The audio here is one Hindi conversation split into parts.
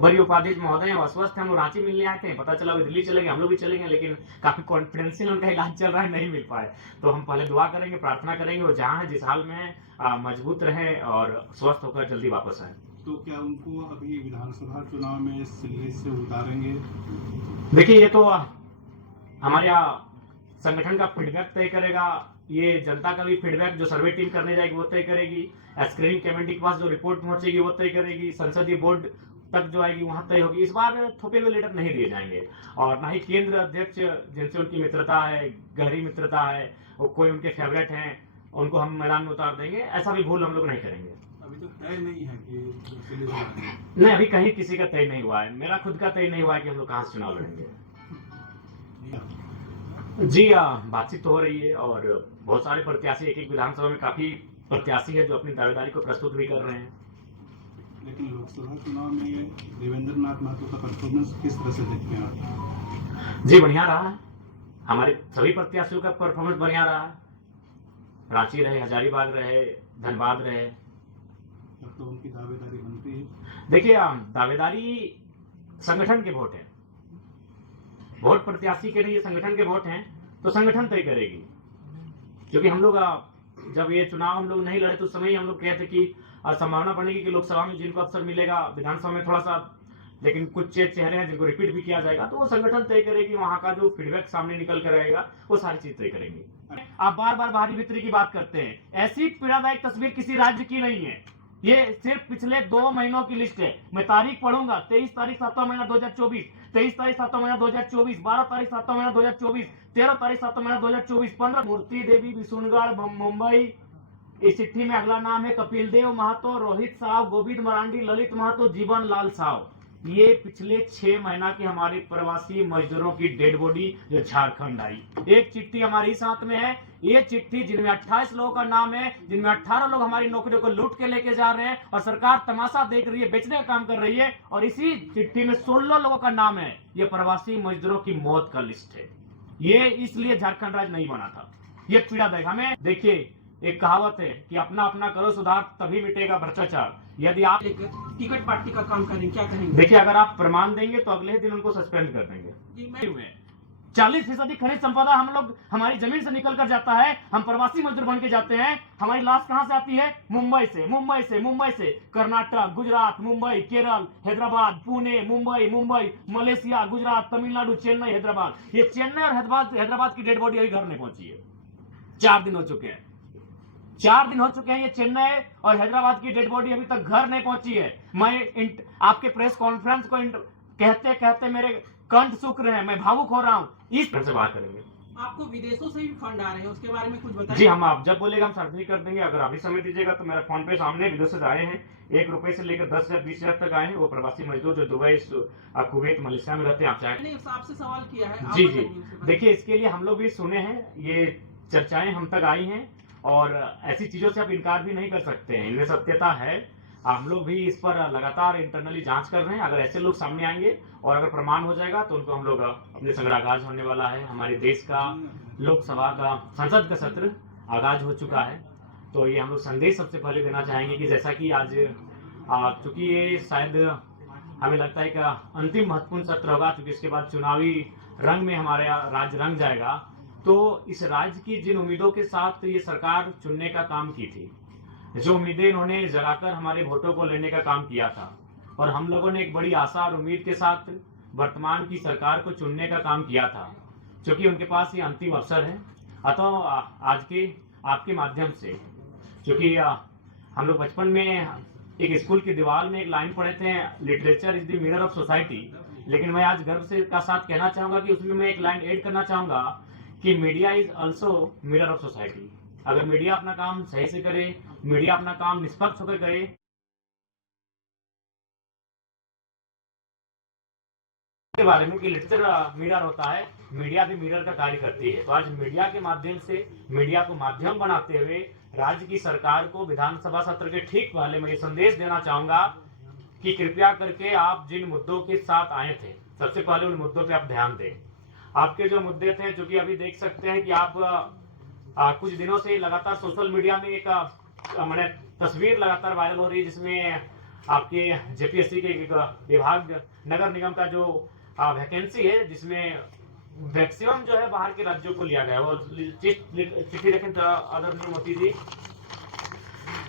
बड़ी उपाध्यक्ष महोदय अस्वस्थ हैं, हम लोग रांची मिलने आए थे, पता चला वो दिल्ली चले गए, हम लोग भी चले गए, लेकिन काफी कॉन्फिडेंशियल उनका इलाज चल रहा है, नहीं मिल पाए। तो हम पहले दुआ करेंगे, प्रार्थना करेंगे वो जहाँ है जिस हाल में है मजबूत रहे और स्वस्थ होकर जल्दी वापस आए। तो क्या उनको अभी विधानसभा चुनाव में सिल्ली से उतारेंगे? देखिए, ये तो हमारे संगठन का फीडबैक तय करेगा, ये जनता का भी फीडबैक जो सर्वे टीम करने जाएगी वो तय करेगी, स्क्रीनिंग कमेटी के पास जो रिपोर्ट पहुंचेगी वो तय करेगी, संसदीय बोर्ड तक जो आएगी वहां तय होगी। इस बार थोपे हुए लेटर नहीं दिए जाएंगे और ना ही केंद्र अध्यक्ष जिनसे उनकी मित्रता है, गहरी मित्रता है, और कोई उनके फेवरेट हैं, उनको हम मैदान में उतार देंगे, ऐसा भी भूल हम लोग नहीं करेंगे। अभी तो तय नहीं है कि सिल्ली से लड़ेंगे? नहीं, अभी कहीं किसी का तय नहीं हुआ है, मेरा खुद का तय नहीं हुआ है कि हम लोग कहाँ से चुनाव लड़ेंगे। जी बातचीत तो हो रही है और बहुत सारे प्रत्याशी, एक विधानसभा में काफी प्रत्याशी है जो अपनी दावेदारी को प्रस्तुत भी कर रहे हैं। लेकिन लोकसभा चुनाव में देवेंद्र नाथ महतो का परफॉर्मेंस किस तरह से देखते हैं आप? जी बढ़िया रहा है, हमारे सभी प्रत्याशियों का परफॉर्मेंस बढ़िया रहा है, रांची रहे, हजारीबाग रहे, धनबाद रहे। अब तो उनकी दावेदारी बनती है। देखिए, दावेदारी संगठन के वोट है, वोट प्रत्याशी के लिए संगठन के वोट हैं, तो संगठन तय करेगी। क्योंकि हम लोग जब ये चुनाव हम लोग नहीं लड़े तो उस समय हम लोग कहते कि संभावना बनेगी कि लोकसभा में जिनको अवसर मिलेगा, विधानसभा में थोड़ा सा, लेकिन कुछ चेहरे हैं जिनको रिपीट भी किया जाएगा, तो वो संगठन तय करेगी, वहां का जो फीडबैक सामने निकल कर रहेगा वो सारी चीज तय करेंगे। आप बार बार बाहरी वितरी की बात करते हैं, ऐसी पीड़ादायक तस्वीर किसी राज्य की नहीं है, ये सिर्फ पिछले 2 महीनों की लिस्ट है। मैं तारीख पढ़ूंगा, 23 तारीख 7वां महीना 2024, 23 तारीख 7वां महीना 2024, 12 तारीख 7वां महीना 2024, 13 तारीख 7वां महीना 2024, 15 मूर्ति देवी विशुनगढ़ मुंबई। इस चिट्ठी में अगला नाम है कपिल देव महतो, रोहित साव, गोविंद मरांडी, ललित महतो, जीवन लाल साव। ये पिछले 6 महीना की हमारी प्रवासी मजदूरों की डेड बॉडी जो झारखंड आई। एक चिट्ठी हमारी साथ में है, ये चिट्ठी जिनमें 28 लोगों का नाम है, जिनमें 18 लोग हमारी नौकरियों को लूट के लेके जा रहे हैं और सरकार तमाशा देख रही है, बेचने का काम कर रही है, और इसी चिट्ठी में 16 लोगों का नाम है। ये प्रवासी मजदूरों की मौत का लिस्ट है। ये इसलिए झारखंड राज्य नहीं बना था। ये पीड़ादायक हमें। देखिए, एक कहावत है कि अपना अपना करो सुधार, तभी मिटेगा भ्रष्टाचार। यदि आप टिकट पार्टी का काम करें, क्या करेंगे? देखिए, अगर आप प्रमाण देंगे तो अगले ही दिन उनको सस्पेंड कर देंगे। 40% खनिज संपदा हम लोग, हमारी जमीन से निकल कर जाता है, हम प्रवासी मजदूर बन के जाते हैं। हमारी लाश कहां से आती है? मुंबई से, मुंबई से, मुंबई से। कर्नाटक, गुजरात, मुंबई, केरल, हैदराबाद, पुणे, मुंबई, मलेशिया, गुजरात, तमिलनाडु, चेन्नई, हैदराबाद। ये चेन्नई और हैदराबाद की डेड बॉडी अभी घर नहीं पहुंची है। 4 दिन हो चुके हैं, 4 दिन हो चुके हैं। ये चेन्नई और हैदराबाद की डेड बॉडी अभी तक घर नहीं पहुंची है। मैं आपके प्रेस कॉन्फ्रेंस को कहते कहते मेरे कंठ सूख रहे हैं, मैं भावुक हो रहा हूं। इस से बात करेंगे। आपको विदेशों से भी फंड आ रहे हैं, उसके बारे में कुछ बताइए। जी, हम आप जब बोलेगा हम सार्वजनिक कर देंगे। अगर अभी समय दीजिएगा तो मेरा फोन पे सामने विदेश से आए हैं, 1 रुपए से लेकर 10,000 20,000 तक आए हैं। वो प्रवासी मजदूर जो दुबई, कुवैत, मलेशिया में रहते हैं। आप चाहे मैंने आपसे सवाल किया है। जी जी, देखिए, इसके लिए हम लोग भी सुने हैं, ये चर्चाएं हम तक आई हैं और ऐसी चीजों से आप इनकार भी नहीं कर सकते हैं, इनमें सत्यता है। हम लोग भी इस पर लगातार इंटरनली जांच कर रहे हैं। अगर ऐसे लोग सामने आएंगे और अगर प्रमाण हो जाएगा तो उनको हम लोग अपने संग्रह आगाज होने वाला है। हमारे देश का लोकसभा का संसद का सत्र आगाज हो चुका है। तो ये हम लोग संदेश सबसे पहले देना चाहेंगे कि जैसा कि आज चूंकि ये शायद हमें लगता है कि अंतिम महत्वपूर्ण सत्र होगा, क्योंकि इसके बाद चुनावी रंग में हमारे राज्य रंग जाएगा। तो इस राज्य की जिन उम्मीदों के साथ ये सरकार चुनने का काम की थी, जो उम्मीदें इन्होंने जगाकर हमारे वोटों को लेने का काम किया था, और हम लोगों ने एक बड़ी आशा और उम्मीद के साथ वर्तमान की सरकार को चुनने का काम किया था, क्योंकि उनके पास ये अंतिम अवसर है। अतः आज के आपके माध्यम से, क्योंकि हम लोग बचपन में एक स्कूल की दीवार में एक लाइन पढ़े थे, literature is the mirror of society, लेकिन मैं आज गर्व से का साथ कहना चाहूंगा कि उसमें मैं एक लाइन ऐड करना चाहूंगा कि media is also mirror of society. अगर मीडिया अपना काम सही से करे, मीडिया अपना काम निष्पक्ष होकर करे, के बारे में कि लिटरेचर मिरर होता है, मीडिया भी मिरर का कार्य करती है। तो आज मीडिया के माध्यम से, मीडिया को माध्यम बनाते हुए राज्य की सरकार को विधानसभा सत्र के ठीक पहले मैं ये संदेश देना चाहूंगा कि कृपया करके आप जिन मुद्दों के साथ आए थे, सबसे पहले उन मुद्दों पे आप ध्यान दें। आपके जो मुद्दे थे, जो कि अभी देख सकते हैं कि आप कुछ दिनों से लगातार सोशल मीडिया में एक मैंने तस्वीर लगातार वायरल हो रही है, जिसमें आपके जेपीएससी के एक विभाग नगर निगम का जो वैकेंसी है, जिसमें मैक्सिमम जो है बाहर के राज्यों को लिया गया है। वो चिट्ठी देखें तो आदरणीय मोदी जी,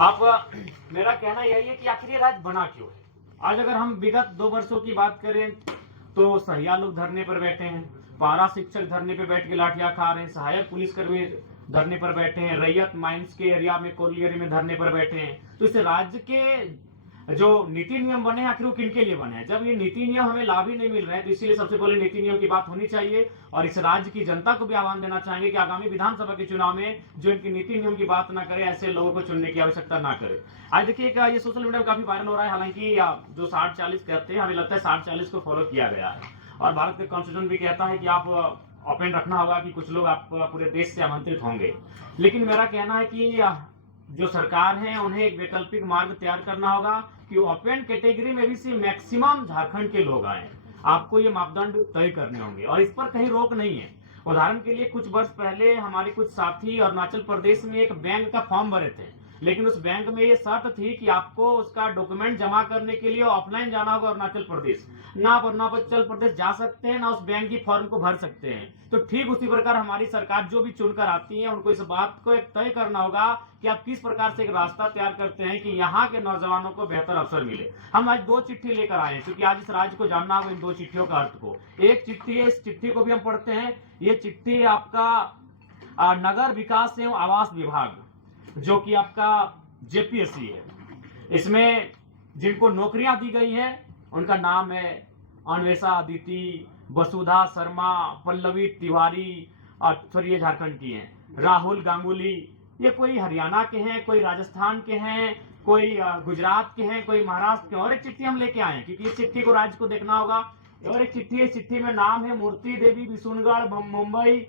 आप मेरा कहना यही है कि आखिर ये राज्य बना क्यों है। आज अगर हम विगत 2 वर्षों की बात करें तो सहिया लोग धरने पर बैठे हैं, पारा शिक्षक धरने पर बैठ के लाठियां खा रहे हैं, सहायक पुलिसकर्मी धरने पर बैठे हैं, रैयत माइंस के एरिया में कोरली एरिया में धरने पर बैठे हैं। तो इस राज्य के जो नीति नियम बने आखिर वो किनके लिए बने हैं? जब ये नीति नियम हमें लाभ ही नहीं मिल रहे हैं, तो इसीलिए सबसे पहले नीति नियम की बात होनी चाहिए। और इस राज्य की जनता को भी आह्वान देना चाहेंगे कि आगामी विधानसभा के चुनाव में जो इनकी नीति नियम की बात ना करे, ऐसे लोगों को चुनने की आवश्यकता ना करे। आज देखिए ये सोशल मीडिया में काफी वायरल हो रहा है। हालांकि जो 60-40 कहते हैं, हमें लगता है 60-40 को फॉलो किया गया है। और भारत का कॉन्स्टिट्यूशन भी कहता है कि आप ओपन रखना होगा कि कुछ लोग आप पूरे देश से आमंत्रित होंगे। लेकिन मेरा कहना है कि जो सरकार है उन्हें एक वैकल्पिक मार्ग तैयार करना होगा कि ओपन कैटेगरी में भी से मैक्सिमम झारखंड के लोग आए। आपको ये मापदंड तय करने होंगे और इस पर कहीं रोक नहीं है। उदाहरण के लिए कुछ वर्ष पहले हमारे कुछ साथी अरुणाचल प्रदेश में एक बैंक का फॉर्म भरे थे, लेकिन उस बैंक में ये शर्त थी कि आपको उसका डॉक्यूमेंट जमा करने के लिए ऑफलाइन जाना होगा अरुणाचल प्रदेश। ना आप अरुणाचल प्रदेश जा सकते हैं, ना उस बैंक की फॉर्म को भर सकते हैं। तो ठीक उसी प्रकार हमारी सरकार जो भी चुनकर आती है, उनको इस बात को एक तय करना होगा कि आप किस प्रकार से एक रास्ता तैयार करते हैं कि यहाँ के नौजवानों को बेहतर अवसर मिले। हम आज 2 चिट्ठी लेकर आए हैं, क्योंकि आज इस राज्य को जानना होगा इन 2 चिट्ठियों का अर्थ को। एक चिट्ठी है, इस चिट्ठी को भी हम पढ़ते हैं। ये चिट्ठी आपका नगर विकास एवं आवास विभाग, जो कि आपका जेपीएससी है, इसमें जिनको नौकरियां दी गई हैं उनका नाम है अन्वेषा अदिति, वसुधा शर्मा, पल्लवी तिवारी, और ये झारखंड की हैं, राहुल गांगुली। ये कोई हरियाणा के हैं, कोई राजस्थान के हैं, कोई गुजरात के हैं, कोई महाराष्ट्र के। और एक चिट्ठी हम लेके आए हैं, क्योंकि इस चिट्ठी को राज्य को देखना होगा। और एक चिट्ठी है, इस चिट्ठी में नाम है मूर्ति देवी बिशुनगढ़ मुंबई।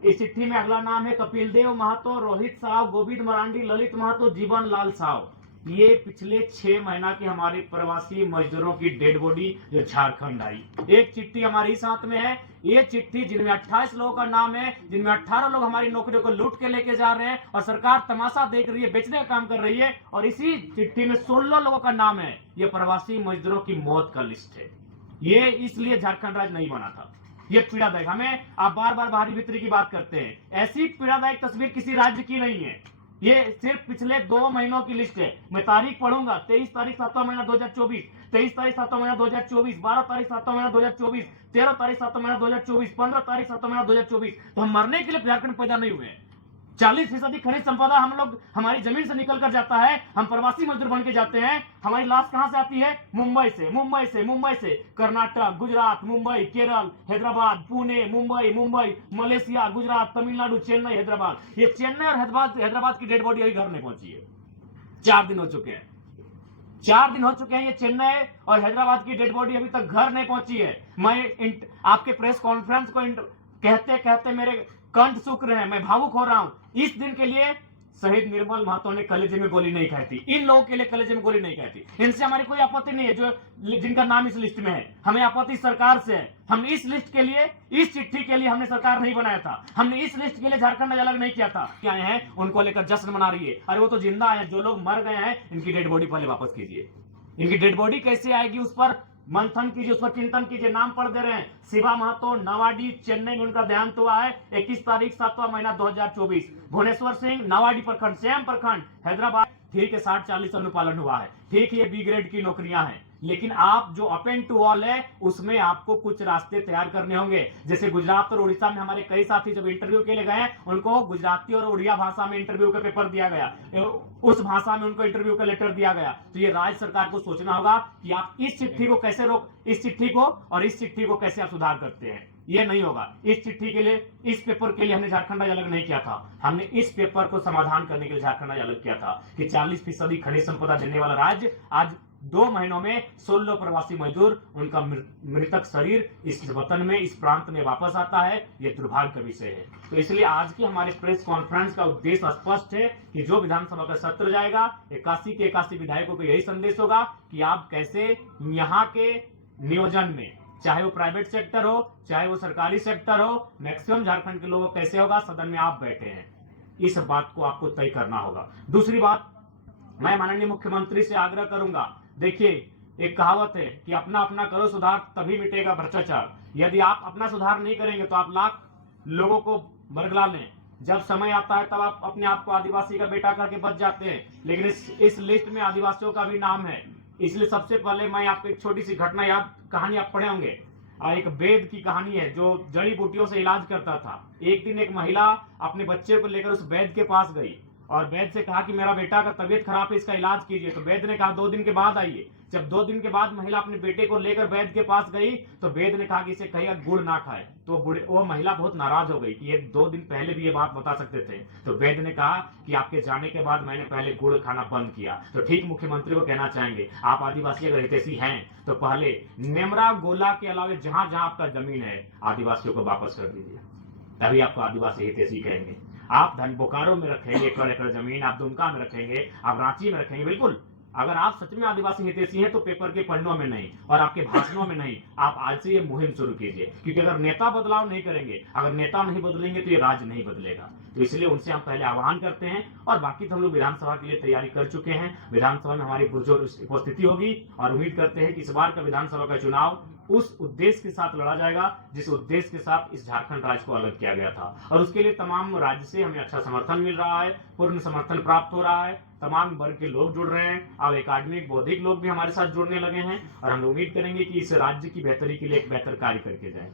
इस चिट्ठी में अगला नाम है कपिल देव महतो, रोहित साव, गोविंद मरांडी, ललित महतो, जीवन लाल साव। ये पिछले 6 महीना के हमारे प्रवासी मजदूरों की डेड बॉडी जो झारखंड आई। एक चिट्ठी हमारे साथ में है। ये चिट्ठी जिनमें 28 लोगों का नाम है, जिनमें 18 लोग हमारी नौकरियों को लूट के लेके जा रहे हैं और सरकार तमाशा देख रही है, बेचने का काम कर रही है। और इसी चिट्ठी में 16 लोगों का नाम है। ये प्रवासी मजदूरों की मौत का लिस्ट है। ये इसलिए झारखंड राज्य नहीं बना था। ये पीड़ादायक, हमें आप बार बार बाहरी वितरी की बात करते हैं, ऐसी पीड़ादायक तस्वीर किसी राज्य की नहीं है। ये सिर्फ पिछले 2 महीनों की लिस्ट है। मैं तारीख पढ़ूंगा, 23 तारीख 7वां महीना 2024, 23 तारीख 7वां महीना 2024, 12 तारीख 7वां महीना 2024, 13 तारीख 7वां महीना 2024, 15 तारीख 7वां महीना 2024। तो हम मरने के लिए झारखंड पैदा नहीं हुए हैं। 40% खनिज संपदा हम लोग हमारी जमीन से निकल कर जाता है, हम प्रवासी मजदूर बन के जाते हैं। हमारी लाश कहां से आती है? मुंबई से, मुंबई से, मुंबई से। कर्नाटक, गुजरात, मुंबई, केरल, हैदराबाद, पुणे, मुंबई, मलेशिया, गुजरात, तमिलनाडु, चेन्नई, हैदराबाद। ये चेन्नई और हैदराबाद की डेड बॉडी अभी घर नहीं पहुंची है। 4 दिन हो चुके हैं, 4 दिन हो चुके हैं। ये चेन्नई और हैदराबाद की डेड बॉडी अभी तक घर नहीं पहुंची है। मैं आपके प्रेस कॉन्फ्रेंस को कहते कहते मेरे कंठ सूख रहे हैं, मैं भावुक हो रहा हूं। इस दिन के लिए शहीद निर्मल महतो ने कलेजे में गोली नहीं खाई थी। इन लोगों के लिए कलेजे में गोली नहीं खाई थी। इनसे हमारी कोई आपत्ति नहीं है, जो जिनका नाम इस लिस्ट में है। हमें आपत्ति सरकार से है। हमने इस लिस्ट के लिए, इस चिट्ठी के लिए हमने सरकार नहीं बनाया था। हमने इस लिस्ट के लिए झारखंड अलग नहीं किया था। क्या है, उनको लेकर जश्न मना रही है। अरे वो तो जिंदा है, जो लोग मर गए हैं इनकी डेड बॉडी पहले वापस कीजिए। इनकी डेड बॉडी कैसे आएगी उस पर मंथन कीजिए, उस पर चिंतन कीजिए। नाम पढ़ दे रहे हैं, शिवा महतो, नवाडी, चेन्नई में उनका देहांत हुआ है 21 तारीख 7वां महीना 2024। भुवनेश्वर सिंह, नवाडी प्रखंड, सेम प्रखंड, हैदराबाद। ठीक है, 60-40 अनुपालन हुआ है। ठीक है, ये बी ग्रेड की नौकरियां हैं, लेकिन आप जो ओपन टू ऑल है उसमें आपको कुछ रास्ते तैयार करने होंगे। जैसे गुजरात और उड़ीसा में हमारे कई साथी जब इंटरव्यू के लिए गए, उनको गुजराती और उड़िया भाषा में इंटरव्यू का पेपर दिया गया, उस भाषा में उनको इंटरव्यू का लेटर दिया गया। तो ये राज्य सरकार को सोचना होगा कि आप इस चिट्ठी को कैसे इस चिट्ठी को और इस चिट्ठी को कैसे आप सुधार करते हैं। ये नहीं होगा। इस चिट्ठी के लिए, इस पेपर के लिए हमने झारखंड राज्य अलग नहीं किया था। हमने इस पेपर को समाधान करने के लिए झारखंड राज्य अलग किया था कि 40% खनिज संपदा देने वाला राज्य आज 2 महीनों में 16 प्रवासी मजदूर, उनका मृतक शरीर इस वतन में, इस प्रांत में वापस आता है। यह दुर्भाग्य का विषय है। तो इसलिए आज की हमारे प्रेस कॉन्फ्रेंस का उद्देश्य स्पष्ट है कि जो विधानसभा का सत्र जाएगा, 81 के 81 विधायकों को यही संदेश होगा कि आप कैसे यहाँ के नियोजन में, चाहे वो प्राइवेट सेक्टर हो चाहे वो सरकारी सेक्टर हो, मैक्सिमम झारखंड के लोग कैसे होगा, सदन में आप बैठे हैं, इस बात को आपको तय करना होगा। दूसरी बात, मैं माननीय मुख्यमंत्री से आग्रह करूंगा, देखिए, एक कहावत है कि अपना अपना करो सुधार तभी मिटेगा भ्रष्टाचार। यदि आप अपना सुधार नहीं करेंगे तो आप लाख लोगों को बरगला लें, जब समय आता है तब आप अपने आप को आदिवासी का बेटा करके बच जाते हैं। लेकिन इस लिस्ट में आदिवासियों का भी नाम है। इसलिए सबसे पहले मैं आपको एक छोटी सी घटना याद, कहानी आप पढ़े होंगे, एक वेद की कहानी है जो जड़ी बूटियों से इलाज करता था। एक दिन एक महिला अपने बच्चे को लेकर उस वैद्य के पास गई और वैद्य से कहा कि मेरा बेटा का तबीयत खराब है, इसका इलाज कीजिए। तो वैद्य ने कहा 2 दिन के बाद आइए। जब 2 दिन के बाद महिला अपने बेटे को लेकर वैद्य के पास गई तो वैद्य ने कहा कि इसे कहिएगा गुड़ ना खाए। तो वो महिला बहुत नाराज हो गई कि ये 2 दिन पहले भी ये बात बता सकते थे। तो वैद्य ने कहा कि आपके जाने के बाद मैंने पहले गुड़ खाना बंद किया। तो ठीक मुख्यमंत्री को कहना चाहेंगे, आप आदिवासी अगर हितैषी हैं तो पहले नेमरा गोला के अलावे जहां जहां आपका जमीन है आदिवासियों को वापस कर दीजिए, तभी आपको आदिवासी हितैषी कहेंगे। आप धन बोकारो में रखेंगे एकड़ एकड़ जमीन, आप दुमका में रखेंगे, आप रांची में रखेंगे, बिल्कुल। अगर आप सच में आदिवासी हितैषी हैं तो पेपर के पन्नों में नहीं और आपके भाषणों में नहीं, आप आज से ये मुहिम शुरू कीजिए। क्योंकि अगर नेता बदलाव नहीं करेंगे, अगर नेता नहीं बदलेंगे तो ये राज्य नहीं बदलेगा। तो इसलिए उनसे हम पहले आह्वान करते हैं और बाकी तो हम लोग विधानसभा के लिए तैयारी कर चुके हैं। विधानसभा में हमारी पुरजोर उपस्थिति होगी और उम्मीद करते हैं कि इस बार का विधानसभा का चुनाव उस उद्देश्य के साथ लड़ा जाएगा जिस उद्देश्य के साथ इस झारखंड राज्य को अलग किया गया था। और उसके लिए तमाम राज्य से हमें अच्छा समर्थन मिल रहा है, पूर्ण समर्थन प्राप्त हो रहा है, तमाम वर्ग के लोग जुड़ रहे हैं। अब एकेडमिक बौद्धिक लोग भी हमारे साथ जुड़ने लगे हैं और हम उम्मीद करेंगे कि इस राज्य की बेहतरी के लिए एक बेहतर कार्य करके जाएं।